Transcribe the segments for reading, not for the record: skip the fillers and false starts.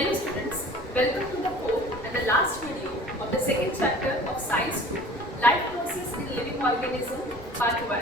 Hello students, welcome to the fourth and the last video of the second chapter of Science 2, Life Process in Living Organism, Part 1.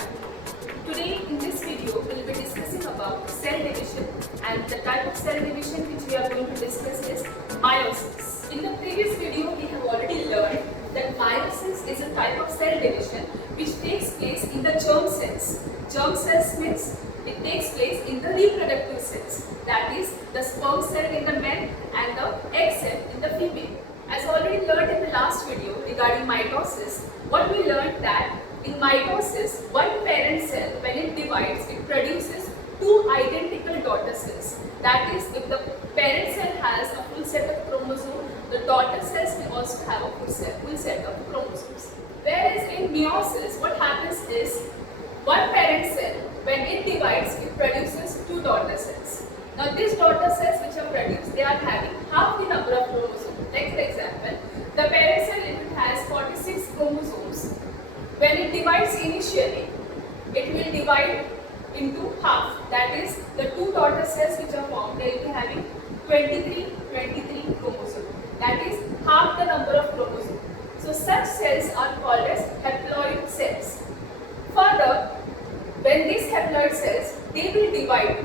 Today in this video we will be discussing about cell division, and the type of cell division which we are going to discuss is meiosis. In the previous video we have already learned that meiosis is a type of cell division which takes place in the germ cells. Germ cells means it takes place in the reproductive cells, that is the sperm cell in the male and the egg cell in the female. As already learned in the last video regarding mitosis, what we learned that in mitosis, one parent cell when it divides, it produces two identical daughter cells. That is, if the parent cell has a full set of chromosomes, the daughter cells will also have a full set of chromosomes. Whereas in meiosis, what happens is one parent cell, when it divides, it produces two daughter cells. Now these daughter cells which are produced, they are having half the number of chromosomes. Like for example, the parent cell, if it has 46 chromosomes, when it divides initially, it will divide into half. That is, the two daughter cells which are formed, they will be having 23 chromosomes. That is half the number of chromosomes. So such cells are called as haploid cells. Further, when these haploid cells, they will divide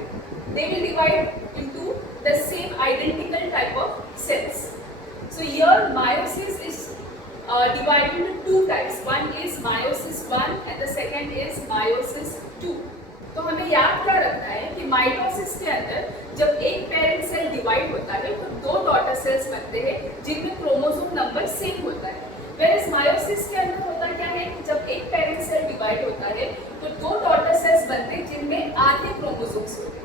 into the same identical type of cells. So here meiosis is divided into two types. One is meiosis 1 and the second is meiosis 2. तो हमें याद क्या रखना है कि mitosis के अंदर जब एक पेरेंट सेल डिवाइड होता है तो दो डॉटर सेल्स बनते हैं जिनमें क्रोमोसोम नंबर सेम होता है. वेयरएज मायोसिस के अंदर होता क्या है कि जब एक पेरेंट सेल डिवाइड होता है तो दो डॉटर सेल्स बनते हैं जिनमें आधे क्रोमोसोम्स होते हैं.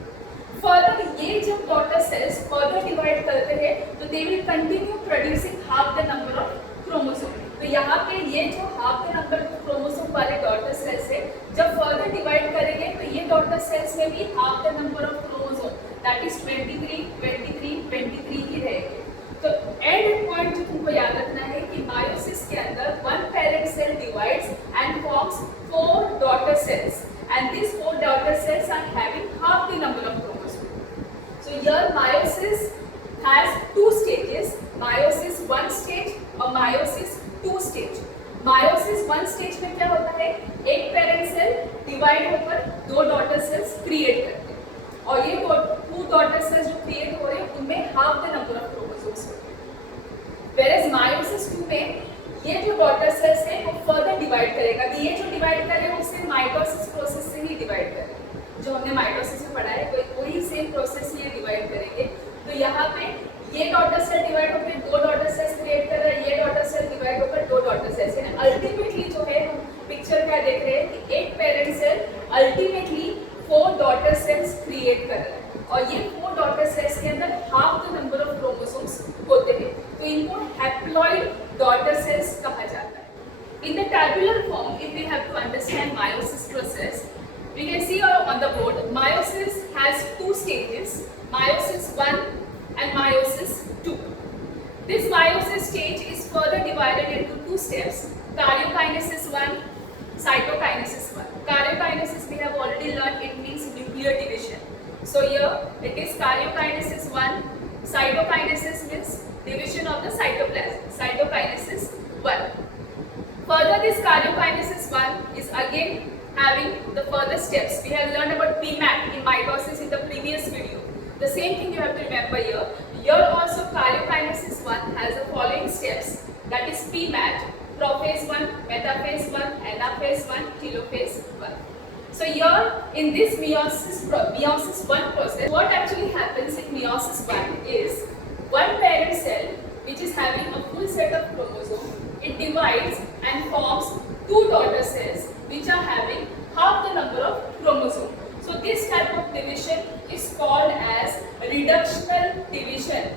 फर्दर ये जब डॉटर सेल्स फर्दर डिवाइड करते हैं तो they will continue producing half the number of chromosome. तो यहाँ पे ये जो half the number of chromosome वाले डॉटर सेल्स है, जब फर्दर डिवाइड करेंगे तो ये डॉटर सेल्स में भी half the number of chromosome, that is 23 ही रहेंगे. तो एंड पॉइंट जो तुमको याद रखना है कि मायोसिस के अंदर one parent cell divides and forms four daughter cells, and this four daughter cells are having half the number of chromosome. So here meiosis has two stages, meiosis 1 stage और meiosis 2 stage. Meiosis 1 stage में क्या होता है, एक parent cell divide होकर दो daughter cells create करते हैं और ये टू डॉटर सेल्स जो क्रिएट हो रहे हैं उनमें half the number of chromosomes होते हैं. वेयरएज मायोसिस 2 में ये जो डॉटर सेल्स है वो फर्दर डिवाइड करेगा. ये जो डिवाइड करेगा उसे माइटोसिस प्रोसेस से ही डिवाइड करेगा. जो हमने माइटोसिस में पढ़ा है वही सेम प्रोसेस ये डिवाइड करेंगे. तो यहाँ पे ये डॉटर सेल डिवाइड होकर दो डॉटर सेल्स क्रिएट कर रहा है, ये डॉटर सेल डिवाइड होकर दो डॉटर सेल्स. यानी अल्टीमेटली जो है हम पिक्चर क्या देख रहे हैं कि एक parent cell ultimately 4 daughter cells create कर रहा है और ये 4 डॉटर सेल्स के अंदर half the number of chromosomes होते हैं. तो इनको हैप्लॉइड डॉटर सेल्स कहा जाता है. In the tabular form, if we have to understand meiosis process, we can see on the board meiosis has two stages, meiosis 1 and meiosis 2. This meiosis stage is further divided into two steps, karyokinesis 1, cytokinesis 1. Karyokinesis we have already learned, it means nuclear division. So here it is karyokinesis 1, cytokinesis means division of the cytoplasm, cytokinesis 1. Further, this karyokinesis 1 is again having the further steps. We have learned about PMAT in mitosis in the previous video. The same thing you have to remember here. Here also karyokinesis 1 has the following steps, that is PMAT, prophase 1, metaphase 1, anaphase 1, telophase 1. So here in this meiosis 1 process, what actually happens in meiosis 1 is one parent cell which is having a full set of chromosomes, it divides and forms two daughter cells which are having half the number of chromosomes. So this type of division is called as reductional division.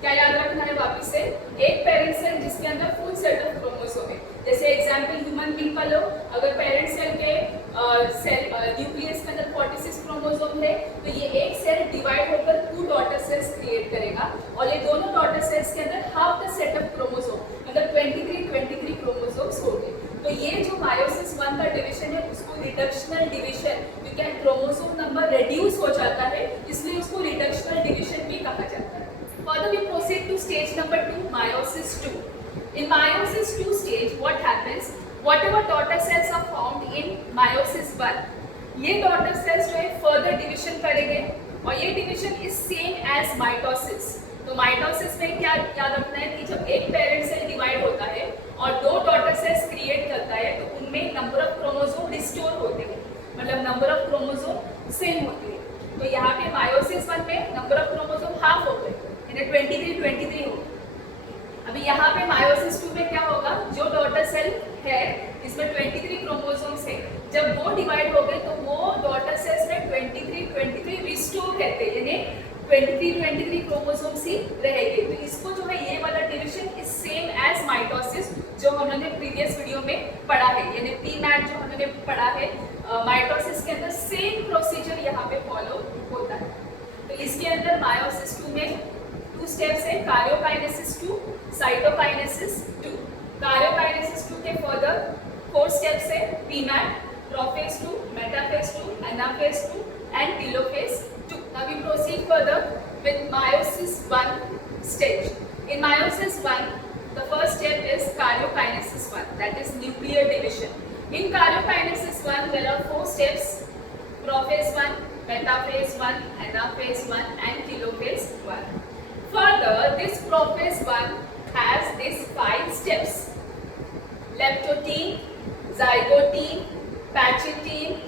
क्या याद रखना है वापस से, एक parent cell जिसके अंदर full set of chromosome है. जैसे एग्जांपल ह्यूमन बीइंग का लो, अगर पेरेंट सेल के सेल न्यूक्लियस के अंदर 46 क्रोमोसोम है तो ये एक सेल डिवाइड होकर 2 डॉटर सेल्स क्रिएट करेगा और ये दोनों डॉटर सेल्स के अंदर half the set of chromosome मतलब 23 क्रोमोसोम्स होंगे. तो ये जो मायोसिस 1 का डिवीजन है उसको रिडक्शन रिडक्शनल डिवीजन, क्योंकि क्रोमोसोम नंबर रिड्यूस हो जाता है, इसलिए उसको रिडक्शनल डिवीजन भी कहा जाता है। Further we proceed to stage number 2, meiosis 2. In meiosis 2 stage, what happens? Whatever daughter cells are formed in meiosis 1, ये daughter cells जो है further division करेंगे और ये division is same as mitosis. तो माइटोसिस में क्या याद रखना है कि जब एक पेरेंट सेल डिवाइड होता है और दो डॉटर सेल्स क्रिएट करता है तो उनमें नंबर ऑफ क्रोमोसोम रिस्टोर होते हैं, मतलब नंबर ऑफ क्रोमोसोम सेम होते हैं। तो यहाँ पे मायोसिस 1 में नंबर ऑफ क्रोमोसोम हाफ हो गए, यानी 23 हो। अभी यहाँ पे मायोसिस 2 में क्या होगा, जो डॉटर सेल है इसमें 23 क्रोमोसोम्स है, जब वो डिवाइड हो गए तो वो डॉटर सेल्स में 23 रिस्टोर रहते हैं, यानी 23 क्रोमोसोम्स ही रहेंगे। तो इसको जो है ये वाला division is same as mitosis जो हम लोगों ने प्रीवियस वीडियो में पढ़ा है, यानी पीमैट जो हम लोगों ने पढ़ा है माइटोसिस के अंदर सेम प्रोसीजर यहाँ पे फॉलो होता है। तो इसके अंदर मायोसिस 2 में 2 स्टेप्स है, कार्योकाइनेसिस 2, साइटोकाइनेसिस 2। कार्योकाइनेसिस 2 के फर्दर 4 स्टेप्स है, PMAT, prophase 2, metaphase 2, anaphase 2 and telophase 2. Now we proceed further with meiosis 1 stage. In meiosis 1, the first step is karyokinesis 1, that is nuclear division. In karyokinesis 1, there are 4 steps: prophase 1, metaphase 1, anaphase 1, and telophase 1. Further, this prophase 1 has these 5 steps: leptotene, zygotene, pachytene,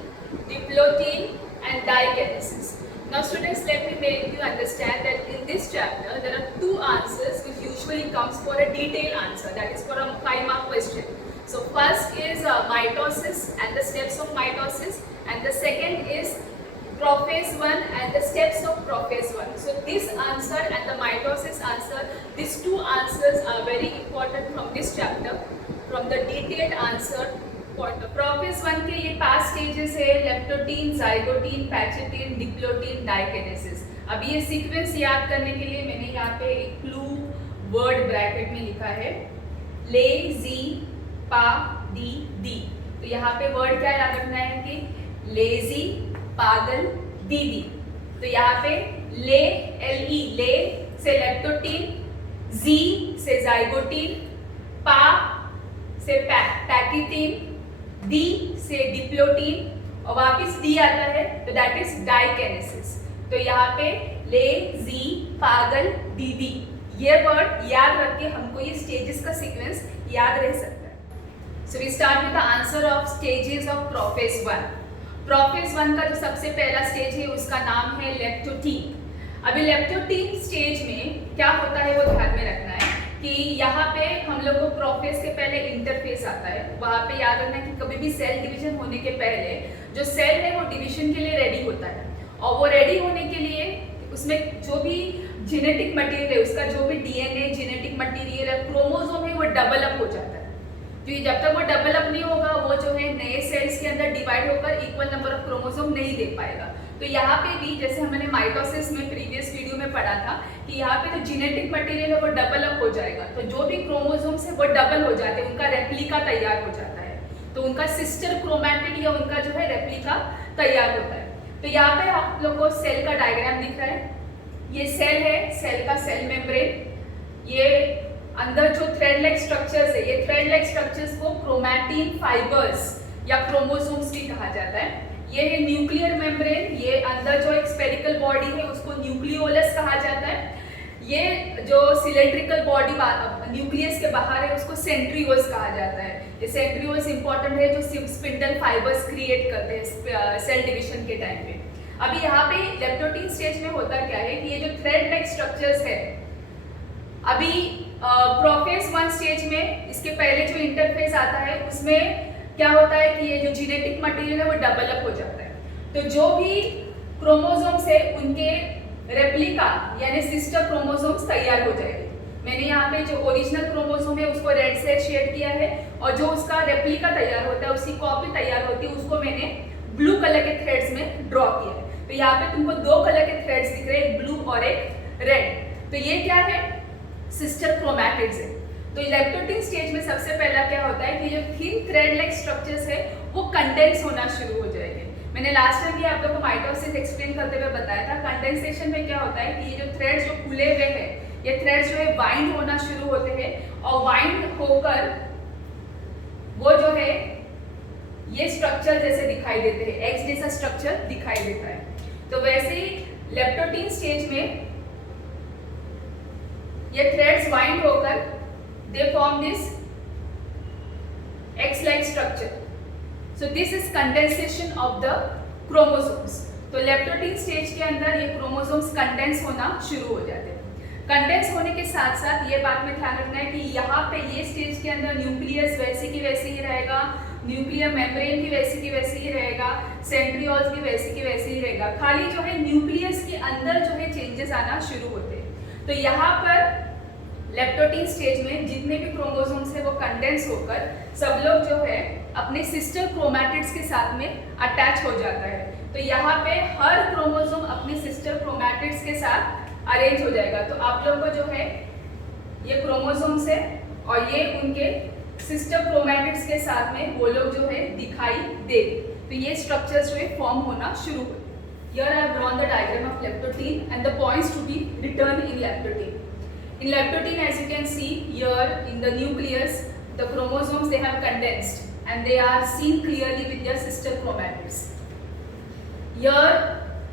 diplotene, and dikinesis. Now students, let me make you understand that in this chapter there are 2 answers which usually comes for a detailed answer, that is for a 5-mark question. So first is mitosis and the steps of mitosis, and the second is prophase 1 and the steps of prophase 1. So this answer and the mitosis answer, these 2 answers are very important from this chapter, from the detailed answer. Prophase 1 के ये 5 stages है, leptotene, zygotene, पैचेटीन, diplotene, डाइकिनेसिस। अब ये sequence याद करने के लिए मैंने यहाँ पे एक क्लू वर्ड ब्रैकेट में लिखा है, ले, जी, पा, दी, दी। तो यहाँ पे वर्ड क्या याद रखना है कि लेजी, पागल, दीदी। तो यहाँ पे ले, LE, ले से लेप्टोटीन, जी से जाइगोटीन, पा से पैकिटीन, डी से डिप्लोटीन और वापिस डी आता है तो दैट इज डाइकिनेसिस। तो यहाँ पे ले, जी, पागल, दीदी, ये वर्ड याद रख के हमको ये स्टेजेस का सीक्वेंस याद रह सकता है। So we start with the answer of stages of prophase 1। Prophase 1 का जो सबसे पहला स्टेज है उसका नाम है लेप्टोटीन। अभी लेप्टोटीन स्टेज में क्या होता है वो ध्यान में रखना है कि यहाँ पे हम लोग को प्रोफेज के पहले इंटरफेस आता है। वहाँ पे याद रखना कि कभी भी सेल डिवीजन होने के पहले जो सेल है वो डिवीजन के लिए रेडी होता है, और वो रेडी होने के लिए उसमें जो भी जेनेटिक मटेरियल है, उसका जो भी DNA जेनेटिक मटेरियल है, क्रोमोसोम है, वो डेवलप हो जाता है। क्योंकि जब तक वो डेवलप नहीं होगा वो जो है नए सेल्स के अंदर डिवाइड होकर इक्वल नंबर ऑफ क्रोमोसोम नहीं दे पाएगा। तो यहाँ पे भी जैसे हमने माइटोसिस में प्रीवियस वीडियो में पढ़ा था कि यहाँ पे जो जेनेटिक मटेरियल है वो डेवलप हो जाएगा, तो जो भी क्रोमोसोम्स है वो डबल हो जाते हैं, उनका रेप्लिका तैयार हो जाता है, तो उनका सिस्टर क्रोमैटिड या उनका जो है रेप्लिका तैयार होता है। तो यहाँ पे आप लोग को सेल का डायग्राम दिख रहा है, ये सेल है, सेल का सेल मेम्ब्रेन, ये अंदर जो थ्रेड लाइक स्ट्रक्चर्स है, ये थ्रेड लाइक स्ट्रक्चर्स को क्रोमैटिन फाइबर्स या क्रोमोसोम्स भी कहा जाता है। ये है न्यूक्लियर मेम्ब्रेन, ये अंदर जो एक स्फेरिकल बॉडी है उसको न्यूक्लियोलस कहा जाता है। ये जो सिलेंड्रिकल बॉडी न्यूक्लियस के बाहर है उसको सेंट्रियोल्स कहा जाता है। ये सेंट्रियोल्स इंपॉर्टेंट है जो स्पिंडल फाइबर्स क्रिएट करते हैं सेल डिवीजन के टाइम पे। अभी यहाँ पे लेप्टोटीन स्टेज में होता क्या है कि ये जो थ्रेड लाइक स्ट्रक्चर्स है, अभी प्रोफेज 1 स्टेज में इसके पहले जो इंटरफेस आता है उसमें क्या होता है कि ये जो जेनेटिक मटेरियल है वो डेवलप हो जाता है, तो जो भी क्रोमोसोम्स है उनके रेप्लिका यानी सिस्टर क्रोमोसोम्स तैयार हो जाएंगे। मैंने यहाँ पे जो ओरिजिनल क्रोमोसोम है उसको रेड से शेड किया है, और जो उसका रेप्लिका तैयार होता है, उसकी कॉपी तैयार होती है, उसको मैंने ब्लू कलर के थ्रेड्स में ड्रॉ किया है। तो यहाँ पे तुमको 2 कलर के थ्रेड्स दिख रहे हैं, एक ब्लू और एक रेड। तो ये क्या है, सिस्टर क्रोमैटिड्स है। तो लेप्टोटीन स्टेज में सबसे पहला क्या होता है कि जो थिन थ्रेड लाइक स्ट्रक्चर्स है वो कंडेंस होना शुरू हो जाएगा। लास्ट टाइम ये आप लोगों को माइटोसिस एक्सप्लेन करते हुए बताया था। कंडेंसेशन में क्या होता है कि ये जो थ्रेड्स जो खुले हुए हैं, ये थ्रेड्स जो है वाइंड होना शुरू होते हैं और वाइंड होकर वो जो है ये स्ट्रक्चर जैसे दिखाई देते हैं, एक्स जैसा स्ट्रक्चर दिखाई देता है। तो वैसे ही लेप्टोटीन स्टेज में ये थ्रेड्स वाइंड होकर they form this x like structure. So this is condensation of the chromosomes. तो लेप्टोटीन स्टेज के अंदर ये क्रोमोसोम्स कंडेंस होना शुरू हो जाते हैं। कंडेंस होने के साथ साथ ये बात में ध्यान रखना है कि यहाँ पे ये स्टेज के अंदर न्यूक्लियस वैसे की वैसे ही रहेगा, न्यूक्लियर मेम्ब्रेन की वैसे की वैसे ही रहेगा, सेंट्रियोल्स की वैसे ही रहेगा। खाली जो है न्यूक्लियस के अंदर जो है चेंजेस आना शुरू होते हैं। तो यहाँ पर लेप्टोटीन स्टेज में जितने भी क्रोमोसोम्स है वो कंडेंस होकर सब लोग जो है अपने सिस्टर क्रोमैटिड्स के साथ में अटैच हो जाता है। तो यहाँ पे हर क्रोमोसोम अपने सिस्टर क्रोमैटिड्स के साथ अरेंज हो जाएगा। तो आप लोग को जो है ये क्रोमोसोम्स है और ये उनके सिस्टर क्रोमैटिड्स के साथ में वो लोग जो है दिखाई दे। तो ये स्ट्रक्चर्स जो है फॉर्म होना शुरू हो। Here I have drawn the diagram of leptotene and the points to be written in leptotene. In leptotene, as you can see here in the nucleus, the chromosomes they have condensed and they are seen clearly with their sister chromatids. Here,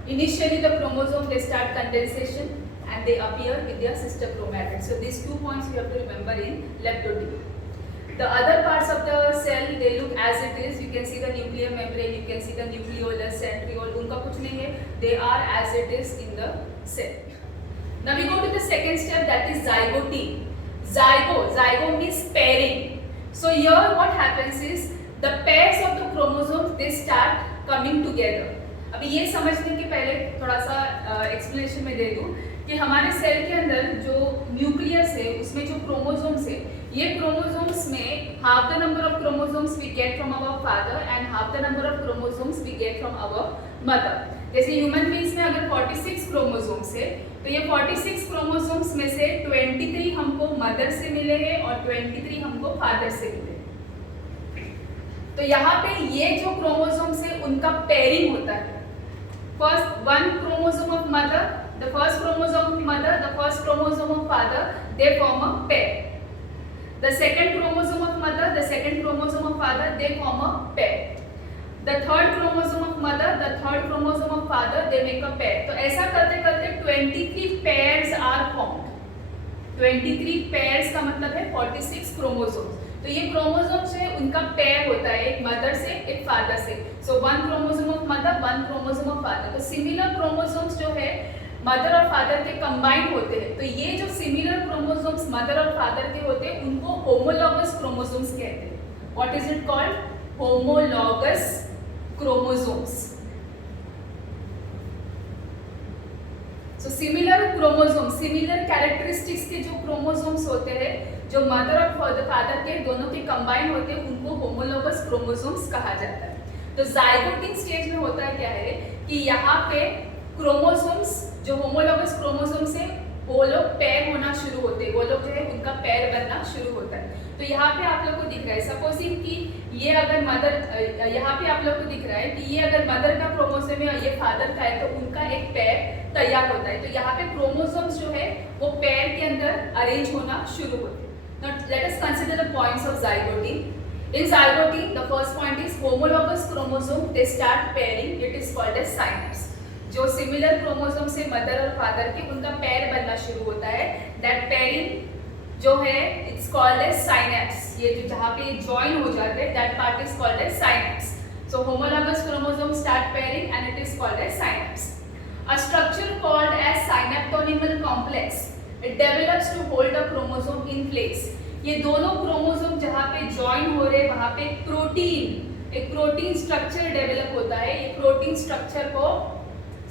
initially the chromosome they start condensation and they appear with their sister chromatids. So these 2 points you have to remember in leptotene. The other parts of the cell they look as it is. You can see the nuclear membrane, you can see the nucleolus, centriole. उनका कुछ नहीं है. They are as it is in the cell. Now we go to the second step, that is zygote. Zygo means pairing. So here what happens is the pairs of the chromosomes they start coming together. अभी ये समझने के पहले थोड़ा सा explanation में दे दूं कि हमारे सेल के अंदर जो न्यूक्लियस है उसमें जो क्रोमोसोम्स है, ये क्रोमोसोम्स में half the number of chromosomes we get from our father and half the number of chromosomes we get from our mother. जैसे ह्यूमन बींग्स में अगर 46 क्रोमोसोम्स है तो ये 46 क्रोमोसोम्स में से 23 हमको मदर से मिले हैं और 23 हमको फादर से मिले हैं। तो यहाँ पे ये जो क्रोमोसोम्स है उनका पेयरिंग होता है। First one chromosome of mother, the first chromosome of mother, the first chromosome of father, they form a pair. The second chromosome of mother, the second chromosome of father, they form a pair. The third chromosome of mother, the third chromosome of father, they make a pair. तो ऐसा करते करते 23 pairs are formed. 23 pairs का मतलब है 46 chromosomes. तो ये chromosomes है उनका pair होता है, एक mother से एक father से. So one chromosome of mother, one chromosome of father. तो similar chromosomes जो है मदर और फादर के कंबाइन होते हैं। तो ये जो सिमिलर क्रोमोसोम्स मदर और फादर के होते हैं उनको होमोलॉगस क्रोमोसोम्स कहते हैं। What is it called? Homologous chromosomes. So similar chromosomes, similar characteristics के जो chromosomes होते हैं जो मदर और फादर के दोनों के कंबाइन होते हैं उनको होमोलॉगस क्रोमोसोम्स कहा जाता है। तो जाइगोटिक स्टेज में होता है क्या है कि यहाँ पे क्रोमोसोम्स जो होमोलॉगस क्रोमोसोम्स है वो लोग पेयर होना शुरू होते हैं, वो लोग जो है उनका पेयर बनना शुरू होता है। तो यहाँ पे आप लोग को दिख रहा है सपोजिंग कि ये अगर मदर, यहाँ पे आप लोग को दिख रहा है कि ये अगर मदर का क्रोमोसोम है और ये फादर का है तो उनका एक पेयर तैयार होता है। तो यहाँ पे क्रोमोसोम्स जो है वो पेयर के अंदर अरेंज होना शुरू होते हैं। Now let us consider the points of zygote. In zygote, the first point is homologous chromosome. They start pairing. It is called as synapse. जो सिमिलर क्रोमोसोम से मदर और फादर के उनका पेयर बनना शुरू होता है, दैट पेयरिंग जो है इट्स कॉल्ड एज साइनेप्स। ये जो जहाँ पे जॉइन हो जाते हैं that part is called as synapse. So homologous chromosome start pairing and it is called as synapse. A structure called as synaptonemal complex, it develops to hold a chromosome in place. ये दोनों chromosome जहाँ पे join हो रहे वहाँ पे एक protein structure develop होता है। ये प्रोटीन स्ट्रक्चर को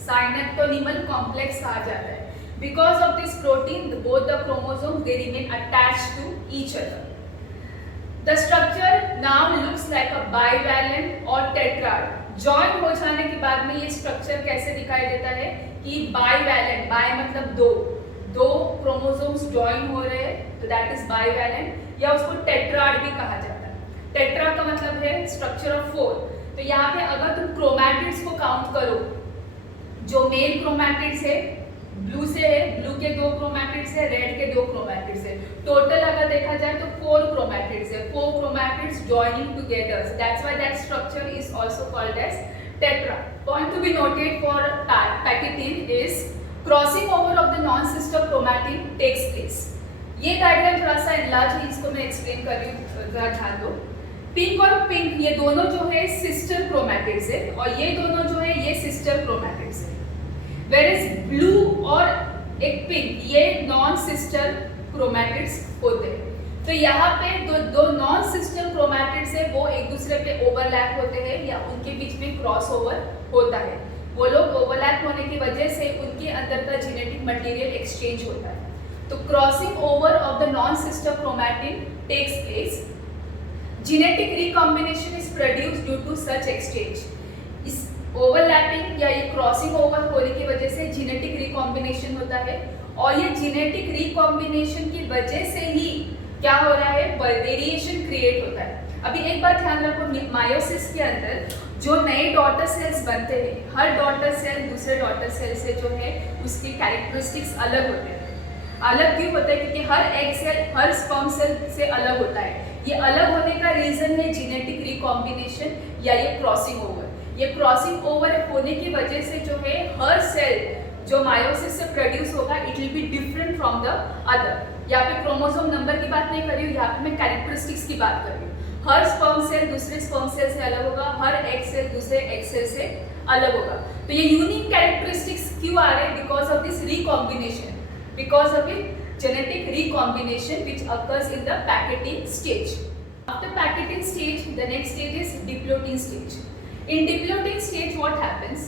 साइनेप्टोनिमल कॉम्प्लेक्स कहा जाता है। Because of this protein, both the chromosomes they remain attached to each other. The structure now looks like a bivalent or tetrad. Join हो जाने के बाद में ये स्ट्रक्चर कैसे दिखाई देता है कि bivalent, bi मतलब दो क्रोमोसोम्स जॉइन हो रहे हैं तो दैट इज bivalent, या उसको tetrad भी कहा जाता है। टेट्रा का मतलब है स्ट्रक्चर ऑफ 4। तो यहाँ पे अगर तुम क्रोमैटिड्स को काउंट करो, जो मेल क्रोमैटिड्स है ब्लू से है, ब्लू के 2 क्रोमैटिड्स है, रेड के 2 क्रोमैटिड्स है, टोटल अगर देखा जाए तो 4 क्रोमैटिड्स है, 4 chromatids joining together. That's why that structure is also called as tetra. Point to be noted for packaging is crossing over of the non-sister chromatin takes place. ये diagram थोड़ा सा enlarge है, इसको मैं एक्सप्लेन कर रही हूँ, जरा ध्यान दो। पिंक और पिंक ये दोनों जो है सिस्टर क्रोमैटिड्स है और ये दोनों जो है ये सिस्टर क्रोमैटिड्स है। Whereas ब्लू और एक पिंक ये नॉन सिस्टर क्रोमैटिड्स होते हैं। तो यहाँ पे दो नॉन सिस्टर क्रोमैटिड्स है वो एक दूसरे पे ओवरलैप होते हैं या उनके बीच में क्रॉस ओवर होता है। वो लोग ओवरलैप होने की वजह से उनके अंदर का जेनेटिक मटेरियल एक्सचेंज होता है। तो crossing over of the non sister chromatin takes place. Genetic recombination is produced due to such exchange. इस ओवरलैपिंग या ये क्रॉसिंग ओवर होने की वजह से जेनेटिक रिकॉम्बिनेशन होता है और ये जेनेटिक रिकॉम्बिनेशन की वजह से ही क्या हो रहा है, वेरिएशन क्रिएट होता है। अभी एक बात ध्यान रखो, मायोसिस के अंदर जो नए डॉटर सेल्स बनते हैं, हर डॉटर सेल दूसरे डॉटर सेल से जो है उसकी कैरेक्टरिस्टिक्स अलग होते हैं। अलग क्यों होता है? क्योंकि हर एग सेल हर स्पर्म सेल से अलग होता है। ये अलग होने का रीजन है जेनेटिक रिकॉम्बिनेशन या ये क्रॉसिंग ओवर। ये क्रॉसिंग ओवर होने की वजह से जो है हर सेल जो मायोसिस से प्रोड्यूस होगा it will be different from the other. यहाँ पे क्रोमोसोम नंबर की बात नहीं कर रही हूँ, यहाँ पे मैं कैरेक्टरिस्टिक्स की बात कर रही हूँ। हर स्पर्म सेल दूसरे स्पर्म सेल से अलग होगा, हर एग सेल दूसरे एग सेल से अलग होगा। तो ये यूनिक कैरेक्टरिस्टिक्स क्यों आ रहे हैं? Because of this recombination, because of it genetic recombination which occurs in the packaging stage. After packaging stage, the next stage is diplotin stage. In diplotin stage, what happens?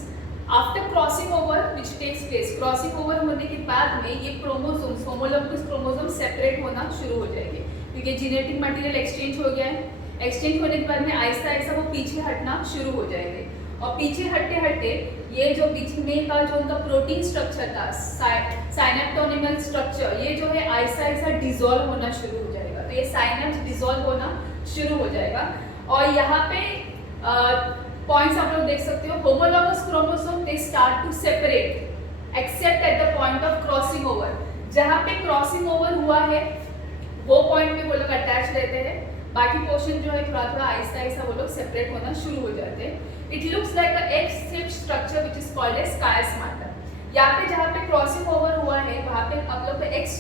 After crossing over, which takes place, crossing over होने के बाद में ये chromosomes, homologous chromosome separate होना शुरू हो जाएंगे क्योंकि जेनेटिक मटेरियल एक्सचेंज हो गया है। एक्सचेंज होने के बाद में आहिस्ता आहिस्ता वो पीछे हटना शुरू हो जाएंगे और पीछे हटते हटते ये जो पीछे में का जो उनका प्रोटीन स्ट्रक्चर था, साइनेप्टोनिमल स्ट्रक्चर, ये जो है आहिस्ता आहिस्ता डिसॉल्व होना शुरू हो जाएगा। तो ये साइनेप्स डिसॉल्व होना शुरू हो जाएगा और यहाँ पे पॉइंट्स आप लोग देख सकते हो। Homologous chromosome they start to separate except at the point of crossing over. जहाँ पे क्रॉसिंग ओवर हुआ है वो पॉइंट पे वो लोग अटैच रहते हैं, बाकी पोर्शन जो है थोड़ा थोड़ा आहिस्ता आहिस्ता वो लोग सेपरेट होना शुरू हो जाते हैं। It looks like a egg shape structure which is called as chiasmata. यहाँ पे जहाँ पे क्रॉसिंग ओवर हुआ है वहाँ पे आप लोग को एक्स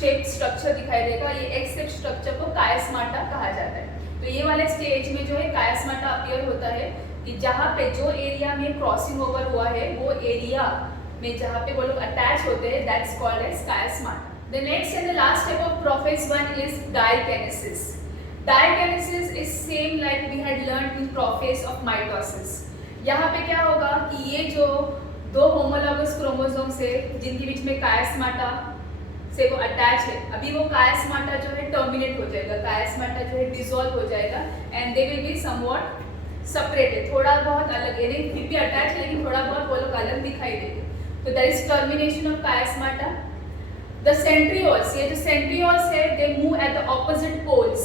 शेप स्ट्रक्चर दिखाई देगा। ये एक्स शेप स्ट्रक्चर को कायस्माटा कहा जाता है। तो ये वाले स्टेज में जो है कायस्माटा अपीयर होता है कि जहाँ पे जो एरिया में क्रॉसिंग ओवर हुआ है वो एरिया में जहाँ पे वो लोग अटैच होते हैं that's called as chiasmata. The next and the last step of prophase 1 is dikinesis. Dikinesis is same like we had learned in prophase of mitosis. यहाँ पे क्या होगा कि ये जो दो होमोलोगस क्रोमोसोम से जिनके बीच में कायस्माटा से वो अटैच है, अभी वो कायस्माटा जो है टर्मिनेट हो जाएगा, कायस्माटा जो है डिसॉल्व हो जाएगा and they will be somewhat separated, थोड़ा बहुत अलग, यानी फिर भी अटैच लेकिन थोड़ा बहुत वो लोग अलग दिखाई देंगे। तो that is termination of chiasmata. The centrioles, ये जो सेंट्रियोल्स है they move at the opposite poles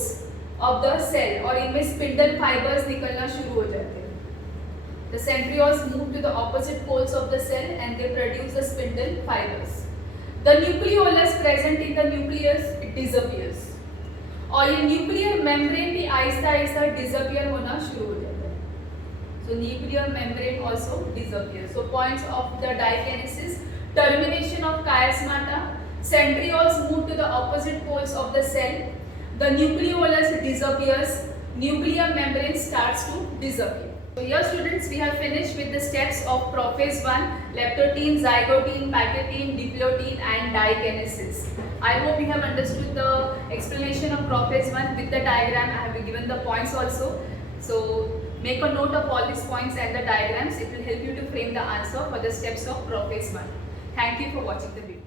of the cell और इनमें स्पिंडल फाइबर्स निकलना शुरू हो जाते हैं। The centrioles move to the opposite poles of the cell and they produce the spindle fibers. The nucleolus present in the nucleus it disappears. और ये nuclear membrane भी आहिस्ता आहिस्ता डिसअपियर होना शुरू हो जाता है। So nuclear membrane also disappears. So points of the dikinesis: termination of chiasmata, centrioles move to the opposite poles of the cell, the nucleolus disappears, nuclear membrane starts to disappear. So here students, we have finished with the steps of prophase 1, leptotene, zygotene, packaging, diplotin and dikinesis. I hope you have understood the explanation of prophase 1 with the diagram. I have given the points also. So make a note of all these points and the diagrams. It will help you to frame the answer for the steps of prophase 1. Thank you for watching the video.